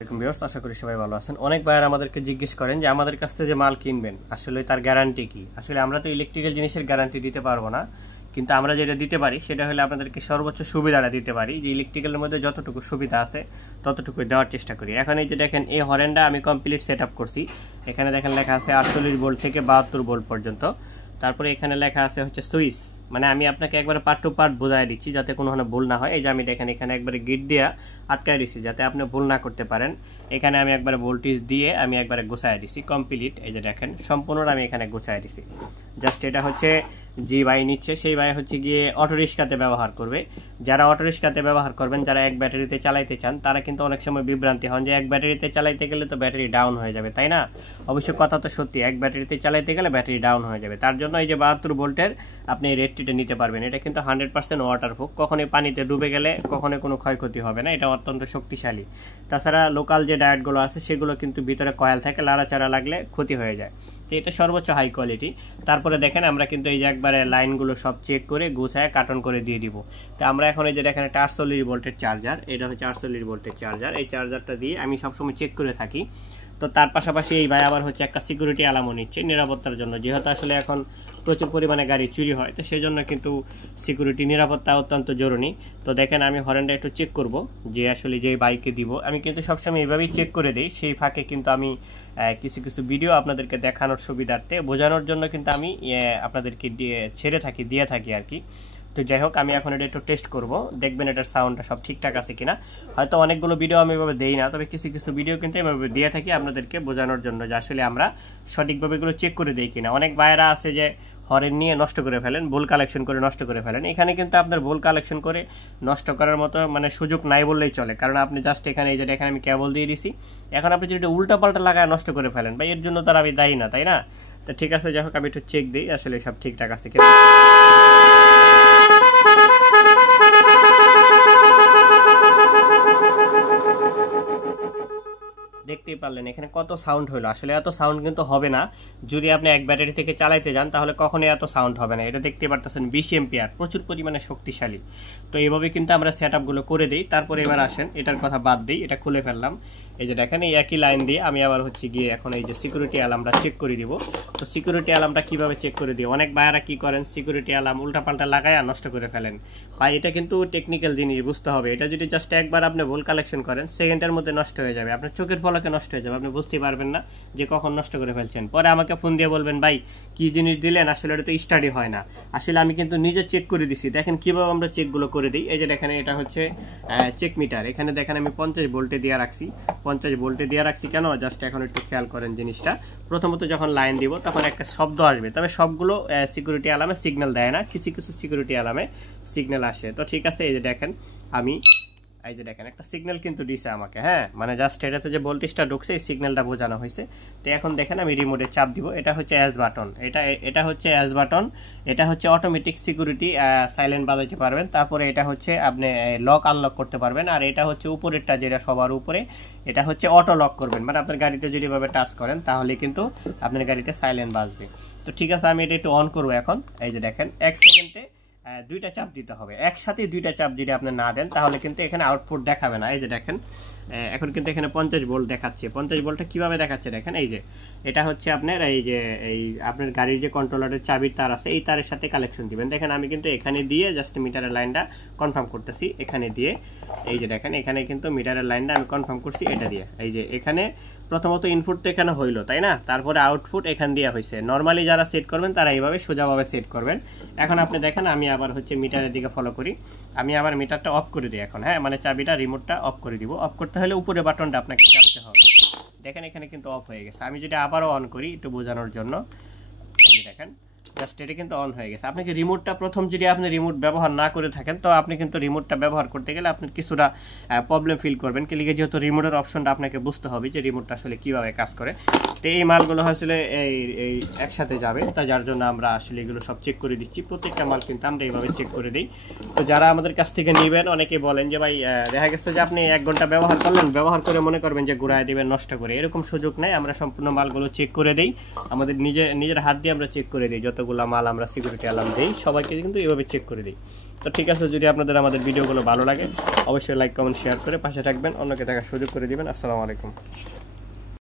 Viewers, আশা করি সবাই ভালো আছেন। অনেক ভাইয়ার আমাদেরকে জিজ্ঞেস করেন যে আমাদের কাছ থেকে যে মাল কিনবেন আসলে তার গ্যারান্টি কি। আসলে আমরা তো ইলেকট্রিক্যাল জিনিসের গ্যারান্টি দিতে পারবো না, কিন্তু আমরা যেটা দিতে পারি সেটা হলে আপনাদেরকে সর্বোচ্চ সুবিধাটা দিতে পারি। যে ইলেকট্রিক্যালের মধ্যে যতটুকু সুবিধা আছে ততটুকু দেওয়ার চেষ্টা করি। এখন এই যে দেখেন, এই হরেনটা আমি কমপ্লিট সেট আপ করছি। এখানে দেখেন লেখা আছে 48 ভোল্ট থেকে 72 ভোল্ট পর্যন্ত। তারপরে এখানে লেখা আছে হচ্ছে সুইচ, মানে আমি আপনাকে একবারে পার্ট টু পার্ট বোঝাই দিচ্ছি যাতে কোনো ভুল না হয়। এই যে আমি দেখেন এখানে একবারে গিট দিয়ে আটকায় দিচ্ছি যাতে আপনি ভুল না করতে পারেন। এখানে আমি একবারে ভোল্টেজ দিয়ে আমি একবারে গোছায় দিছি কমপ্লিট। এই যে দেখেন সম্পূর্ণটা আমি এখানে গোছায় দিছি। জাস্ট এটা হচ্ছে যে ভাই নিচ্ছে সেই ভাই হচ্ছে গিয়ে অটো রিক্সাতে ব্যবহার করবে। যারা অটো রিক্সাতে ব্যবহার করবেন, যারা এক ব্যাটারিতে চালাইতে চান, তারা কিন্তু অনেক সময় বিভ্রান্তি হন যে এক ব্যাটারিতে চালাইতে গেলে তো ব্যাটারি ডাউন হয়ে যাবে, তাই না? অবশ্য কথা তো সত্যি, এক ব্যাটারিতে চালাইতে গেলে ব্যাটারি ডাউন হয়ে যাবে। তার জন্য এই যে 72 ভোল্টের আপনি এই রেডটিটা নিতে পারবেন। এটা কিন্তু 100% ওয়াটারপ্রুফ, কখনোই পানিতে ডুবে গেলে কখনোই কোনো ক্ষয়ক্ষতি হবে না। এটা অত্যন্ত শক্তিশালী। তাছাড়া লোকাল যে ডায়েটগুলো আছে সেগুলো কিন্তু ভিতরে কয়েল থাকে, লাড়াচাড়া লাগলে ক্ষতি হয়ে যায়। তো এটা সর্বোচ্চ হাই কোয়ালিটি। তারপরে দেখেন আমরা কিন্তু এই যে একবারে লাইনগুলো সব চেক করে গুছায় কার্টন করে দিয়ে দিব। তো আমরা এখন এই যে দেখেন একটা 48 ভোল্টের চার্জার, এটা হচ্ছে 48 ভোল্টের চার্জার। এই চার্জারটা দিয়ে আমি সবসময় চেক করে থাকি। তো তার পাশাপাশি এই ভাই আবার হচ্ছে একটা সিকিউরিটি অ্যালার্মও নিচ্ছে নিরাপত্তার জন্য, যেহেতু আসলে এখন প্রচুর পরিমাণে গাড়ি চুরি হয়, তো সেই জন্য কিন্তু সিকিউরিটি নিরাপত্তা অত্যন্ত জরুরি। তো দেখেন আমি হরেনটা একটু চেক করব যে আসলে যে বাইকে দিব আমি কিন্তু সবসময় এইভাবেই চেক করে দিই। সেই ফাঁকে কিন্তু আমি কিছু কিছু ভিডিও আপনাদেরকে দেখানোর সুবিধার্থে বোঝানোর জন্য কিন্তু আমি আপনাদেরকে দিয়ে থাকি আর কি। তো যাই হোক, আমি এখন এটা একটু টেস্ট করব, দেখবেন এটার সাউন্ডটা সব ঠিকঠাক আছে কিনা। হয়তো অনেকগুলো ভিডিও আমি এভাবে দেই না, তবে কিছু কিছু ভিডিও কিন্তু এভাবে দিয়ে থাকি আপনাদেরকে বোঝানোর জন্য যে আসলে আমরা সঠিকভাবে এগুলো চেক করে দিই কিনা। অনেক ভাইয়েরা আছে যে হরেন নিয়ে নষ্ট করে ফেলেন, ভুল কালেকশন করে নষ্ট করে ফেলেন। এখানে কিন্তু আপনার ভুল কালেকশন করে নষ্ট করার মতো মানে সুযোগ নাই বললেই চলে, কারণ আপনি জাস্ট এখানে এই যে এখানে আমি কেবল দিয়ে দিছি। এখন আপনি যদি উল্টা পাল্টা লাগায় নষ্ট করে ফেলেন ভাই, এর জন্য তার আমি দায়ী না, তাই না? তো ঠিক আছে, যাই হোক আমি একটু চেক দিই আসলে সব ঠিকঠাক আছে কিনা। দেখতেই পারলেন এখানে কত সাউন্ড হলো। আসলে এত সাউন্ড কিন্তু হবে না যদি আপনি এক ব্যাটারি থেকে চালাইতে যান, তাহলে কখনোই এত সাউন্ড হবে না। এটা দেখতে পারতেছেন 20 এম্পিয়ার, প্রচুর পরিমাণে শক্তিশালী। তো এইভাবে কিন্তু আমরা সেট আপগুলো করে দিই। তারপরে এবার আসেন, এটার কথা বাদ দিই, এটা খুলে ফেললাম। এই যে দেখেন এই একই লাইন দিয়ে আমি আবার হচ্ছে গিয়ে এখন এই যে সিকিউরিটি অ্যালার্মটা চেক করে দিব। তো সিকিউরিটি অ্যালার্মটা কিভাবে চেক করে দিই, অনেক ভাইয়ারা কি করেন সিকিউরিটি অ্যালার্ম উল্টাপাল্টা লাগায় নষ্ট করে ফেলেন। ভাই এটা কিন্তু টেকনিক্যাল জিনিস, বুঝতে হবে। এটা যদি জাস্ট একবার আপনি ভুল কালেকশন করেন, সেকেন্ডের মধ্যে নষ্ট হয়ে যাবে, আপনার চোখের পলকে নষ্ট হয়ে যাবে, আপনি বুঝতেই পারবেন না যে কখন নষ্ট করে ফেলছেন। পরে আমাকে ফোন দিয়ে বলবেন ভাই কি জিনিস দিলেন, আসলে এটা তো স্টাডি হয় না। আসলে আমি কিন্তু নিজে চেক করে দিছি। দেখেন কিভাবে আমরা চেকগুলো করে দিই। এই যে দেখেন এটা হচ্ছে চেক মিটার। এখানে দেখেন আমি 50 ভোল্টে দিয়ে রাখছি। 50 ভোল্টে দিয়ে রাখছি কেন, জাস্ট এখন একটু খেয়াল করেন জিনিসটা। প্রথমত যখন লাইন দিব তখন একটা শব্দ আসবে, তবে সবগুলো সিকিউরিটি অ্যালার্মে সিগন্যাল দেয় না, কিছু কিছু সিকিউরিটি অ্যালার্মে সিগন্যাল আসে। তো ঠিক আছে, এই যে দেখেন আমি এই যে দেখেন একটা সিগন্যাল কিন্তু দিছে আমাকে, হ্যাঁ, মানে জাস্ট এটাতে যে ভোল্টেজটা ঢুকছে এই সিগন্যালটা বোঝানো হয়েছে। তো এখন দেখেন আমি রিমোটে চাপ দিব, এটা হচ্ছে এস বাটন, এটা হচ্ছে এস বাটন। এটা হচ্ছে অটোমেটিক সিকিউরিটি, সাইলেন্ট বাজাইতে পারবেন। তারপরে এটা হচ্ছে আপনি লক আনলক করতে পারবেন। আর এটা হচ্ছে উপরেরটা যেটা সবার উপরে, এটা হচ্ছে অটো লক করবেন, মানে আপনার গাড়িতে যদি এভাবে টাচ করেন তাহলে কিন্তু আপনার গাড়িতে সাইলেন্ট বাজবে। তো ঠিক আছে, আমি এটা একটু অন করবো এখন। এই যে দেখেন 1 সেকেন্ডে দুইটা চাপ দিতে হবে, একসাথে দুইটা চাপ যদি আপনি না দেন তাহলে কিন্তু এখানে আউটপুট দেখাবে না। এই যে দেখেন এখন কিন্তু এখানে 50 ভোল্ট দেখাচ্ছে। 50 ভোল্টটা কিভাবে দেখাচ্ছে দেখেন, এই যে এটা হচ্ছে আপনার এই আপনার গাড়ির যে কন্ট্রোলারের চাবির তার আছে, এই তারের সাথে কালেকশন দিবেন। দেখেন আমি কিন্তু এখানে দিয়ে জাস্ট মিটারের লাইনটা কনফার্ম করতেছি, এখানে দিয়ে। এই যে দেখেন এখানে কিন্তু মিটারের লাইনটা আমি কনফার্ম করছি এটা দিয়ে। এই যে এখানে প্রথমত ইনপুট তো এখানে হইলো, তাই না? তারপরে আউটপুট এখান দিয়ে হয়েছে। নর্মালি যারা সেট করবেন তারা এইভাবে সোজাভাবে সেট করবেন। এখন আপনি দেখেন আমি আবার হচ্ছে মিটারের দিকে ফলো করি, আমি আবার মিটারটা অফ করে দিই এখন, হ্যাঁ, মানে চাবিটা রিমোটটা অফ করে দিব। অফ করতে হলে উপরে বাটনটা আপনাকে চাপতে হবে। দেখেন এখানে কিন্তু অফ হয়ে গেছে। আমি যদি আবারও অন করি একটু বোঝানোর জন্য, দেখেন জাস্ট এটা কিন্তু অন হয়ে গেছে। আপনাকে রিমোটটা প্রথম যদি আপনি রিমোট ব্যবহার না করে থাকেন তো আপনি কিন্তু রিমোটটা ব্যবহার করতে গেলে আপনি কিছুটা প্রবলেম ফিল করবেন, লিগে যেহেতু রিমোটের অপশনটা আপনাকে বুঝতে হবে যে রিমোটটা আসলে কীভাবে কাজ করে। তো এই মালগুলো আসলে এই একসাথে যাবে, তাই যার জন্য আমরা আসলে এগুলো সব চেক করে দিচ্ছি। প্রত্যেকটা মাল কিন্তু আমরা এইভাবে চেক করে দিই। তো যারা আমাদের কাছ থেকে নেবেন অনেকে বলেন যে ভাই দেখা গেছে যে আপনি 1 ঘন্টা ব্যবহার করলেন, ব্যবহার করে মনে করবেন যে ঘুরায় দেবেন, নষ্ট করে, এরকম সুযোগ নেই। আমরা সম্পূর্ণ মালগুলো চেক করে দিই, আমাদের নিজের হাত দিয়ে আমরা চেক করে দিই। যতগুলো মাল আমরা সিকিউরিটি অ্যালার্ম দিই সবাইকে কিন্তু এইভাবে চেক করে দিই। তো ঠিক আছে, যদি আপনাদের আমাদের ভিডিওগুলো ভালো লাগে অবশ্যই লাইক কমেন্ট শেয়ার করে পাশে থাকবেন, অন্যকে দেখার সুযোগ করে দিবেন। আসসালামু আলাইকুম।